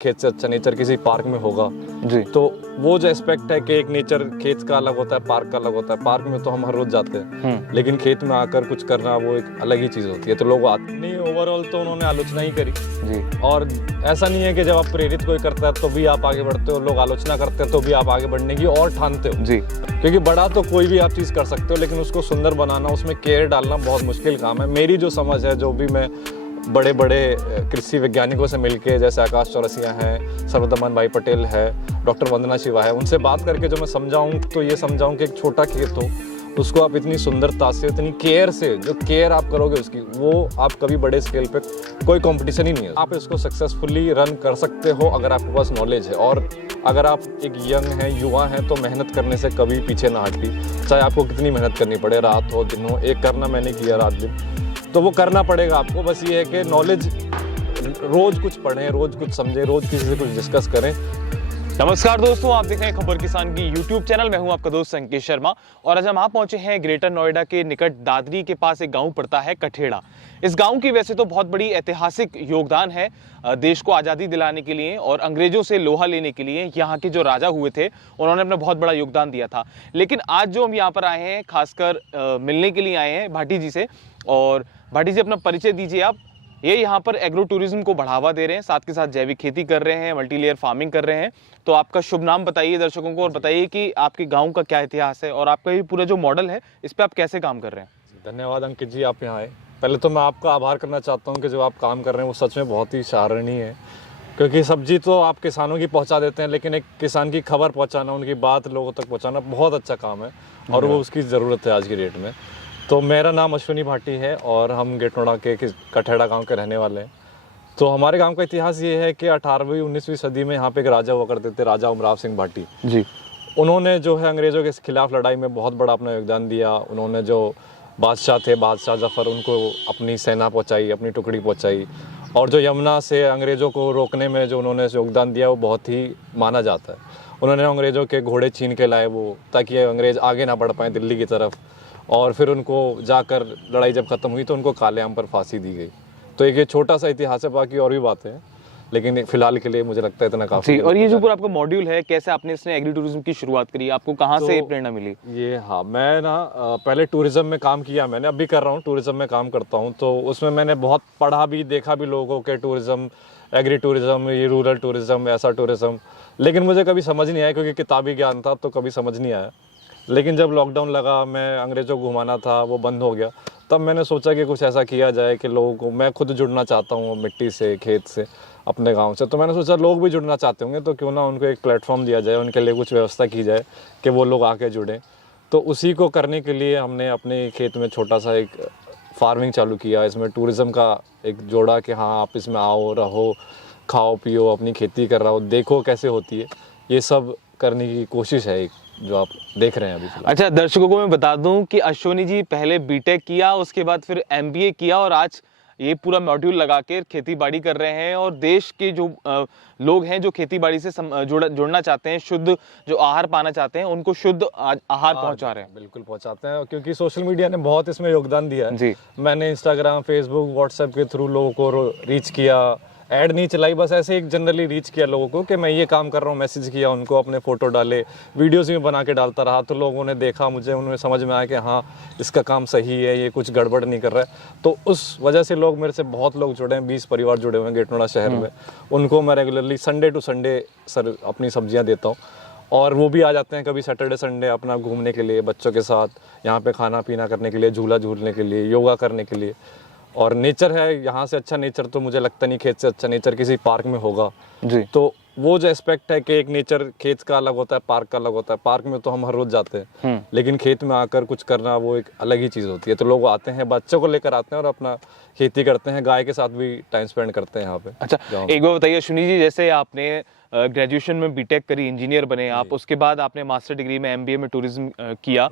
खेत से अच्छा नेचर किसी पार्क में होगा जी। तो वो जो एस्पेक्ट है कि एक नेचर खेत का अलग होता है, पार्क का अलग होता है। पार्क में तो हम हर रोज जाते हैं, लेकिन खेत में आकर कुछ करना वो एक अलग ही चीज होती है। तो लोग आते नहीं, ओवरऑल तो उन्होंने आलोचना ही करी जी। और ऐसा नहीं है कि जब आप प्रेरित कोई करता है तो भी आप आगे बढ़ते हो, लोग आलोचना करते हैं तो भी आप आगे बढ़ने की और ठानते हो जी। क्योंकि बड़ा तो कोई भी आप चीज़ कर सकते हो, लेकिन उसको सुंदर बनाना, उसमें केयर डालना बहुत मुश्किल काम है। मेरी जो समझ है, जो भी मैं बड़े बड़े कृषि वैज्ञानिकों से मिलके, जैसे आकाश चौरसिया हैं, सर्वदमन भाई पटेल है, डॉक्टर वंदना शिवा है, उनसे बात करके जो मैं समझाऊँ तो ये समझाऊँ कि एक छोटा खेत हो, उसको आप इतनी सुंदरता से, इतनी केयर से, जो केयर आप करोगे उसकी, वो आप कभी बड़े स्केल पे कोई कंपटीशन ही नहीं है। आप इसको सक्सेसफुली रन कर सकते हो अगर आपके पास नॉलेज है, और अगर आप एक यंग हैं, युवा हैं, तो मेहनत करने से कभी पीछे ना हटी। चाहे आपको कितनी मेहनत करनी पड़े, रात हो दिन हो, एक करना मैंने किया रात दिन, तो वो करना पड़ेगा आपको। बस ये है कि नॉलेज, रोज कुछ पढ़ें, रोज कुछ समझें, रोज किसी से कुछ डिस्कस करें। नमस्कार दोस्तों, आप देख रहे हैं खबर किसान की यूट्यूब चैनल। मैं हूं आपका दोस्त संकेत शर्मा और आज हम आप पहुंचे हैं ग्रेटर नोएडा के निकट दादरी के पास एक गांव पड़ता है कठेड़ा। इस गांव की वैसे तो बहुत बड़ी ऐतिहासिक योगदान है देश को आज़ादी दिलाने के लिए और अंग्रेजों से लोहा लेने के लिए। यहाँ के जो राजा हुए थे उन्होंने अपना बहुत बड़ा योगदान दिया था। लेकिन आज जो हम यहाँ पर आए हैं, खासकर मिलने के लिए आए हैं भाटी जी से। और भाटी जी, अपना परिचय दीजिए आप। ये यहाँ पर एग्रो टूरिज्म को बढ़ावा दे रहे हैं, साथ के साथ जैविक खेती कर रहे हैं, मल्टीलेयर फार्मिंग कर रहे हैं। तो आपका शुभ नाम बताइए दर्शकों को और बताइए कि आपके गांव का क्या इतिहास है और आपका ये पूरा जो मॉडल है इस पे आप कैसे काम कर रहे हैं। धन्यवाद अंकित जी, आप यहाँ आए। पहले तो मैं आपका आभार करना चाहता हूँ कि जो आप काम कर रहे हैं वो सच में बहुत ही सराहनीय है, क्योंकि सब्जी तो आप किसानों की पहुँचा देते हैं, लेकिन एक किसान की खबर पहुँचाना, उनकी बात लोगों तक पहुँचाना बहुत अच्छा काम है और वो उसकी ज़रूरत है आज की डेट में। तो मेरा नाम अश्विनी भाटी है और हम गेटनोड़ा के कठेड़ा गांव के रहने वाले हैं। तो हमारे गांव का इतिहास ये है कि 18वीं 19वीं सदी में यहाँ पे एक राजा हुआ करते थे, राजा उमराव सिंह भाटी जी। उन्होंने जो है अंग्रेज़ों के खिलाफ लड़ाई में बहुत बड़ा अपना योगदान दिया। उन्होंने जो बादशाह थे, बादशाह जफ़र, उनको अपनी सेना पहुँचाई, अपनी टुकड़ी पहुँचाई, और जो यमुना से अंग्रेज़ों को रोकने में जो उन्होंने योगदान दिया वो बहुत ही माना जाता है। उन्होंने अंग्रेज़ों के घोड़े छीन के लाए वो, ताकि अंग्रेज़ आगे ना बढ़ पाएँ दिल्ली की तरफ, और फिर उनको जाकर लड़ाई जब ख़त्म हुई तो उनको काले आम पर फांसी दी गई। तो एक ये छोटा सा इतिहास है, बाकी और भी बातें हैं, लेकिन फिलहाल के लिए मुझे लगता है इतना काफ़ी है। और ये जो पूरा आपका मॉड्यूल है, कैसे आपने इसने एग्री टूरिज्म की शुरुआत करी, आपको कहाँ से प्रेरणा मिली? ये हाँ, मैं ना पहले टूरिज्म में काम किया, मैंने अभी कर रहा हूँ, टूरिज्म में काम करता हूँ। तो उसमें मैंने बहुत पढ़ा भी, देखा भी लोगों के टूरिज्म, एग्री टूरिज्म, ये रूरल टूरिज्म, ऐसा टूरिज्म, लेकिन मुझे कभी समझ नहीं आया क्योंकि किताबी ज्ञान था तो कभी समझ नहीं आया। लेकिन जब लॉकडाउन लगा, मैं अंग्रेज़ों को घुमाना था, वो बंद हो गया, तब मैंने सोचा कि कुछ ऐसा किया जाए कि लोगों को, मैं खुद जुड़ना चाहता हूँ मिट्टी से, खेत से, अपने गांव से। तो मैंने सोचा लोग भी जुड़ना चाहते होंगे तो क्यों ना उनको एक प्लेटफॉर्म दिया जाए, उनके लिए कुछ व्यवस्था की जाए कि वो लोग आके जुड़ें। तो उसी को करने के लिए हमने अपने खेत में छोटा सा एक फार्मिंग चालू किया। इसमें टूरिज़्म का एक जोड़ा कि हाँ, आप इसमें आओ, रहो, खाओ पियो, अपनी खेती कर रहा हो, देखो कैसे होती है। ये सब करने की कोशिश है एक, जो आप देख रहे हैं अभी। अच्छा, दर्शकों को मैं बता दूं कि अश्विनी जी पहले बीटेक किया, उसके बाद फिर एमबीए किया और आज ये पूरा मॉड्यूल लगा के खेती बाड़ी कर रहे हैं। और देश के जो लोग हैं जो खेती बाड़ी से जुड़ना चाहते हैं, शुद्ध जो आहार पाना चाहते हैं, उनको शुद्ध आहार पहुंचा रहे हैं। बिल्कुल पहुंचाते हैं, क्योंकि सोशल मीडिया ने बहुत इसमें योगदान दिया है जी। मैंने इंस्टाग्राम, फेसबुक, व्हाट्सएप के थ्रू लोगों को रीच किया, ऐड नहीं चलाई, बस ऐसे ही जनरली रीच किया लोगों को कि मैं ये काम कर रहा हूँ, मैसेज किया उनको, अपने फ़ोटो डाले, वीडियोज़ भी बना के डालता रहा। तो लोगों ने देखा मुझे, उन्हें समझ में आया कि हाँ, इसका काम सही है, ये कुछ गड़बड़ नहीं कर रहा है। तो उस वजह से लोग मेरे से, बहुत लोग जुड़े हैं, 20 परिवार जुड़े हुए हैं गेटनोड़ा शहर में। उनको मैं रेगुलरली संडे टू संडे अपनी सब्जियाँ देता हूँ और वो भी आ जाते हैं कभी सैटरडे संडे अपना घूमने के लिए, बच्चों के साथ यहाँ पे खाना पीना करने के लिए, झूला झूलने के लिए, योगा करने के लिए। और नेचर है, यहाँ से अच्छा नेचर तो मुझे लगता नहीं खेत से अच्छा नेचर किसी पार्क में होगा जी। तो वो जो एस्पेक्ट है कि एक नेचर खेत का अलग होता है, पार्क का अलग होता है। पार्क में तो हम हर रोज जाते हैं, लेकिन खेत में आकर कुछ करना वो एक अलग ही चीज़ होती है। तो लोग आते हैं, बच्चों को लेकर आते हैं और अपना खेती करते हैं, गाय के साथ भी टाइम स्पेंड करते हैं यहाँ पे। अच्छा, एक बार बताइए अश्विनी जी, जैसे आपने ग्रेजुएशन में बीटेक करी, इंजीनियर बने आप, उसके बाद आपने मास्टर डिग्री में एमबीए में टूरिज्म किया,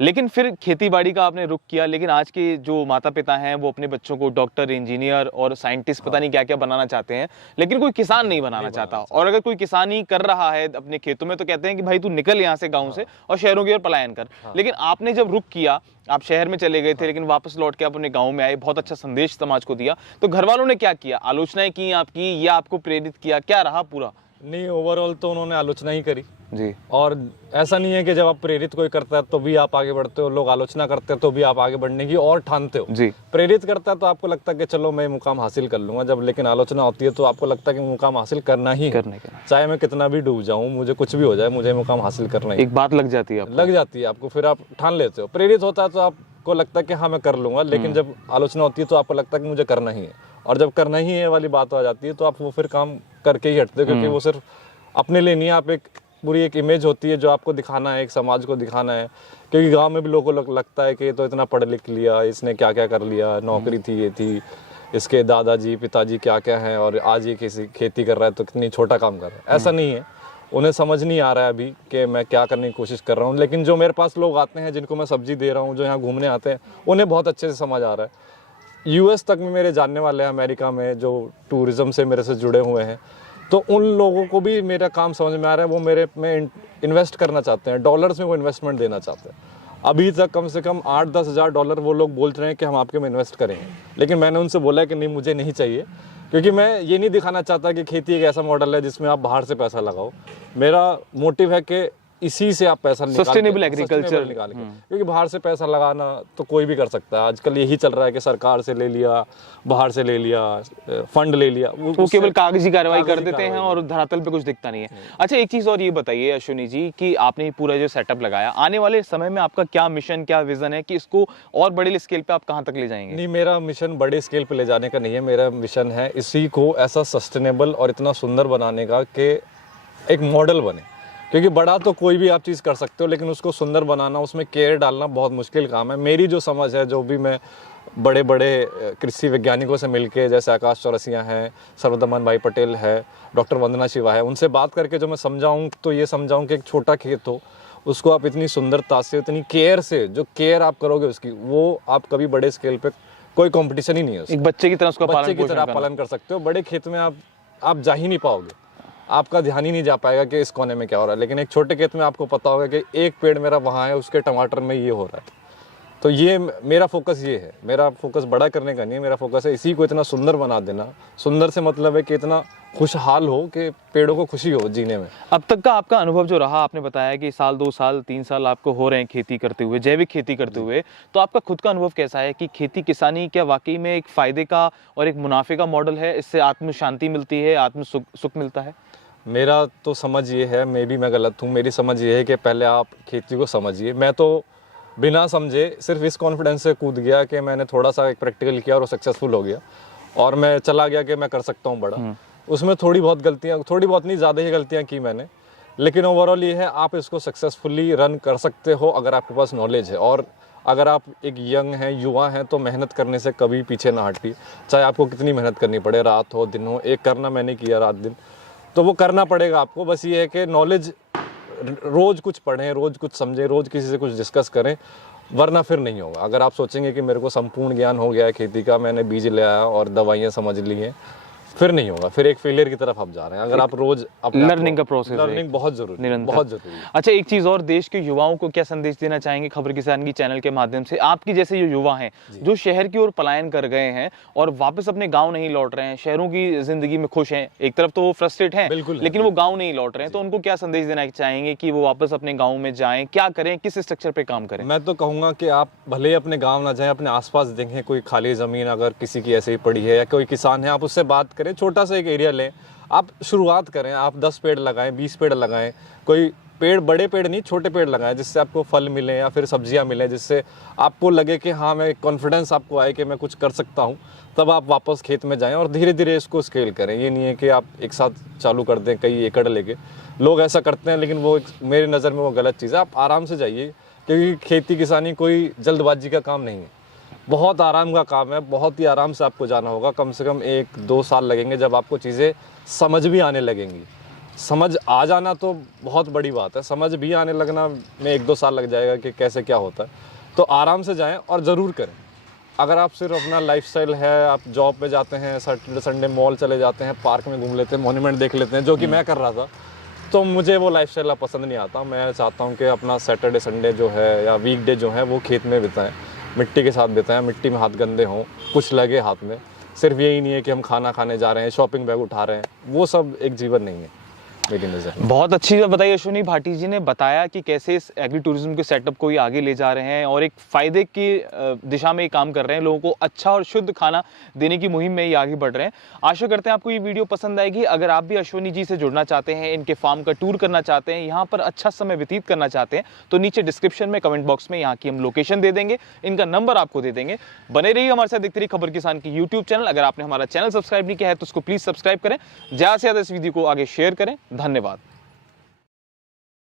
लेकिन फिर खेतीबाड़ी का आपने रुख किया। लेकिन आज के जो माता पिता हैं वो अपने बच्चों को डॉक्टर, इंजीनियर और साइंटिस्ट, पता नहीं क्या क्या बनाना चाहते हैं, लेकिन कोई किसान नहीं बनाना चाहता। और अगर कोई किसान ही कर रहा है अपने खेतों में तो कहते हैं कि भाई तू निकल यहाँ से, गाँव से, और शहरों की ओर पलायन कर। लेकिन आपने जब रुख किया आप शहर में चले गए थे लेकिन वापस लौट के आप अपने गांव में आए, बहुत अच्छा संदेश समाज को दिया, तो घर वालों ने क्या किया? आलोचनाएं की आपकी या आपको प्रेरित किया, क्या रहा पूरा? नहीं, ओवरऑल तो उन्होंने आलोचना ही करी जी। और ऐसा नहीं है कि जब आप प्रेरित कोई करता है तो भी आप आगे बढ़ते हो, लोग आलोचना करते हैं तो भी आप आगे बढ़ने की और ठानते हो। जी। प्रेरित करता है तो आपको लगता है कि चलो मैं मुकाम हासिल कर लूंगा, जब लेकिन आलोचना होती है तो आपको लगता है कि मुकाम हासिल करना ही है। चाहे मैं कितना भी डूब जाऊं, मुझे कुछ भी हो जाए, मुझे मुकाम हासिल करना ही। एक बात लग जाती है आपको। लग जाती है आपको, फिर आप ठान लेते हो। प्रेरित होता है तो आपको लगता है कि हाँ मैं कर लूंगा, लेकिन जब आलोचना होती है तो आपको लगता है कि मुझे करना ही है, और जब करना ही है वाली बात आ जाती है तो आप वो फिर काम करके ही हटते हो, क्योंकि वो सिर्फ अपने लिए नहीं है, आप एक पूरी एक इमेज होती है जो आपको दिखाना है, एक समाज को दिखाना है। क्योंकि गांव में भी लोगों को लगता है कि ये तो इतना पढ़ लिख लिया, इसने क्या क्या कर लिया, नौकरी थी, ये थी, इसके दादाजी पिताजी क्या क्या हैं, और आज ये किसी खेती कर रहा है तो कितनी छोटा काम कर रहा है। ऐसा नहीं है, उन्हें समझ नहीं आ रहा है अभी कि मैं क्या करने की कोशिश कर रहा हूँ। लेकिन जो मेरे पास लोग आते हैं, जिनको मैं सब्जी दे रहा हूँ, जो यहाँ घूमने आते हैं, उन्हें बहुत अच्छे से समझ आ रहा है। यूएस तक में मेरे जानने वाले हैं, अमेरिका में जो टूरिज्म से मेरे से जुड़े हुए हैं, तो उन लोगों को भी मेरा काम समझ में आ रहा है। वो मेरे में इन्वेस्ट करना चाहते हैं, डॉलर्स में वो इन्वेस्टमेंट देना चाहते हैं। अभी तक कम से कम 8-10 हज़ार डॉलर वो लोग बोल रहे हैं कि हम आपके में इन्वेस्ट करेंगे, लेकिन मैंने उनसे बोला है कि नहीं, मुझे नहीं चाहिए, क्योंकि मैं ये नहीं दिखाना चाहता कि खेती एक ऐसा मॉडल है जिसमें आप बाहर से पैसा लगाओ। मेरा मोटिव है कि इसी से आप पैसा सस्टेनेबल एग्रीकल्चर निकाल के, क्योंकि बाहर से पैसा लगाना तो कोई भी कर सकता है। आजकल यही चल रहा है कि सरकार से ले लिया, बाहर से ले लिया, फंड ले लिया, वो केवल कागजी कार्रवाई कर देते हैं और धरातल पे कुछ दिखता नहीं है। अच्छा, एक चीज और ये बताइए अश्विनी जी कि आपने पूरा जो सेटअप लगाया, आने वाले समय में आपका क्या मिशन, क्या विजन है कि इसको और बड़े स्केल पे आप कहाँ तक ले जाएंगे? नहीं, मेरा मिशन बड़े स्केल पे ले जाने का नहीं है। मेरा मिशन है इसी को ऐसा सस्टेनेबल और इतना सुंदर बनाने का कि एक मॉडल बने। क्योंकि बड़ा तो कोई भी आप चीज़ कर सकते हो, लेकिन उसको सुंदर बनाना, उसमें केयर डालना बहुत मुश्किल काम है। मेरी जो समझ है, जो भी मैं बड़े बड़े कृषि वैज्ञानिकों से मिलके, जैसे आकाश चौरसिया हैं, सर्वदमन भाई पटेल है, डॉक्टर वंदना शिवा है, उनसे बात करके जो मैं समझाऊँ तो ये समझाऊँ कि एक छोटा खेत हो, उसको आप इतनी सुंदरता से, इतनी केयर से, जो केयर आप करोगे उसकी, वो आप कभी बड़े स्केल पे कोई कंपटीशन ही नहीं है। एक बच्चे की तरह उसका पालन कर सकते हो। बड़े खेत में आप जा ही नहीं पाओगे, आपका ध्यान ही नहीं जा पाएगा कि इस कोने में क्या हो रहा है। लेकिन एक छोटे खेत में आपको पता होगा कि एक पेड़ मेरा वहाँ है, उसके टमाटर में ये हो रहा है। तो ये मेरा फोकस ये है। मेरा फोकस बड़ा करने का नहीं है, मेरा फोकस है इसी को इतना सुंदर बना देना। सुंदर से मतलब है कि इतना खुशहाल हो कि पेड़ों को खुशी हो जीने में। अब तक का आपका अनुभव जो रहा, आपने बताया कि साल 2 साल 3 साल आपको हो रहे हैं खेती करते हुए, जैविक खेती करते हुए, तो आपका खुद का अनुभव कैसा है कि खेती किसानी क्या वाकई में एक फायदे का और एक मुनाफे का मॉडल है? इससे आत्म शांति मिलती है, आत्म सुख मिलता है? मेरा तो समझ ये है, मैं गलत हूँ, मेरी समझ ये है कि पहले आप खेती को समझिए। मैं तो बिना समझे सिर्फ इस कॉन्फिडेंस से कूद गया कि मैंने थोड़ा सा एक प्रैक्टिकल किया और वो सक्सेसफुल हो गया, और मैं चला गया कि मैं कर सकता हूँ बड़ा। उसमें थोड़ी बहुत गलतियाँ, थोड़ी बहुत नहीं, ज़्यादा ही गलतियाँ की मैंने, लेकिन ओवरऑल ये है आप इसको सक्सेसफुली रन कर सकते हो अगर आपके पास नॉलेज है। और अगर आप एक यंग हैं, युवा हैं, तो मेहनत करने से कभी पीछे ना हटिए। चाहे आपको कितनी मेहनत करनी पड़े, रात हो दिन हो, एक करना मैंने किया रात दिन, तो वो करना पड़ेगा आपको। बस ये है कि नॉलेज, रोज़ कुछ पढ़ें, रोज़ कुछ समझें, रोज़ किसी से कुछ डिस्कस करें, वरना फिर नहीं होगा। अगर आप सोचेंगे कि मेरे को संपूर्ण ज्ञान हो गया है खेती का, मैंने बीज ले आया और दवाइयाँ समझ ली हैं, फिर नहीं होगा, फिर एक फेलियर की तरफ आप जा रहे हैं। अगर आप रोज लर्निंग का प्रोसेस, लर्निंग बहुत जरूरी है, बहुत जरूरी है। अच्छा, एक चीज और, देश के युवाओं को क्या संदेश देना चाहेंगे खबर किसानी चैनल के माध्यम से? आपकी जैसे जो युवा हैं, जो शहर की ओर पलायन कर गए हैं और वापस अपने गांव नहीं लौट रहे हैं, शहरों की जिंदगी में खुश हैं, एक तरफ तो वो फ्रस्ट्रेट हैं, लेकिन वो गाँव नहीं लौट रहे हैं, तो उनको क्या संदेश देना चाहेंगे कि वो वापस अपने गाँव में जाएं, क्या करें, किस स्ट्रक्चर पे काम करें? मैं तो कहूँगा कि आप भले ही अपने गाँव ना जाएं, अपने आसपास देखें कोई खाली जमीन अगर किसी की ऐसे ही पड़ी है, या कोई किसान है, आप उससे बात करें, छोटा सा एक लें, आप शुरुआत करें, आप 10 पेड़ लगाएं, 20 पेड़ लगाएं, कोई पेड़, बड़े पेड़ नहीं, छोटे पेड़ लगाएं, जिससे आपको फल मिले या फिर सब्जियां मिले, जिससे आपको लगे कि हाँ, मैं कॉन्फिडेंस आपको आए कि मैं कुछ कर सकता हूं। तब आप वापस खेत में जाएं और धीरे धीरे इसको स्केल करें। ये नहीं है कि आप एक साथ चालू कर दें कई एकड़ लेके। लोग ऐसा करते हैं, लेकिन वो मेरी नज़र में वो गलत चीज़ है। आप आराम से जाइए, क्योंकि खेती किसानी कोई जल्दबाजी का काम नहीं है, बहुत आराम का काम है। बहुत ही आराम से आपको जाना होगा, कम से कम 1-2 साल लगेंगे जब आपको चीज़ें समझ भी आने लगेंगी। समझ आ जाना तो बहुत बड़ी बात है, समझ भी आने लगना में 1-2 साल लग जाएगा कि कैसे क्या होता है। तो आराम से जाएं और ज़रूर करें। अगर आप सिर्फ अपना लाइफस्टाइल है, आप जॉब पे जाते हैं, सैटरडे संडे मॉल चले जाते हैं, पार्क में घूम लेते हैं, मॉन्यूमेंट देख लेते हैं, जो कि मैं कर रहा था, तो मुझे वो लाइफस्टाइल पसंद नहीं आता। मैं चाहता हूँ कि अपना सैटरडे संडे जो है या वीकडे जो है वो खेत में बिताएं, मिट्टी के साथ बिताएं, मिट्टी में हाथ गंदे हों, कुछ लगे हाथ में। सिर्फ यही नहीं है कि हम खाना खाने जा रहे हैं, शॉपिंग बैग उठा रहे हैं, वो सब एक जीवन नहीं है मेरी नज़र में। बहुत अच्छी बात बताई अश्विनी भाटी जी ने, बताया कि कैसे इस एग्री टूरिज्म के सेटअप को ये आगे ले जा रहे हैं और एक फ़ायदे की दिशा में ये काम कर रहे हैं, लोगों को अच्छा और शुद्ध खाना देने की मुहिम में ये आगे बढ़ रहे हैं। आशा करते हैं आपको ये वीडियो पसंद आएगी। अगर आप भी अश्विनी जी से जुड़ना चाहते हैं, इनके फार्म का टूर करना चाहते हैं, यहाँ पर अच्छा समय व्यतीत करना चाहते हैं, तो नीचे डिस्क्रिप्शन में कमेंट बॉक्स में यहाँ की हम लोकेशन दे देंगे, इनका नंबर आपको दे देंगे। बने रहिए हमारे साथ, देखते रहिए खबर किसान की यूट्यूब चैनल। अगर आपने हमारा चैनल सब्सक्राइब नहीं किया है तो उसको प्लीज़ सब्सक्राइब करें, ज़्यादा से ज़्यादा इस वीडियो को आगे शेयर करें। धन्यवाद।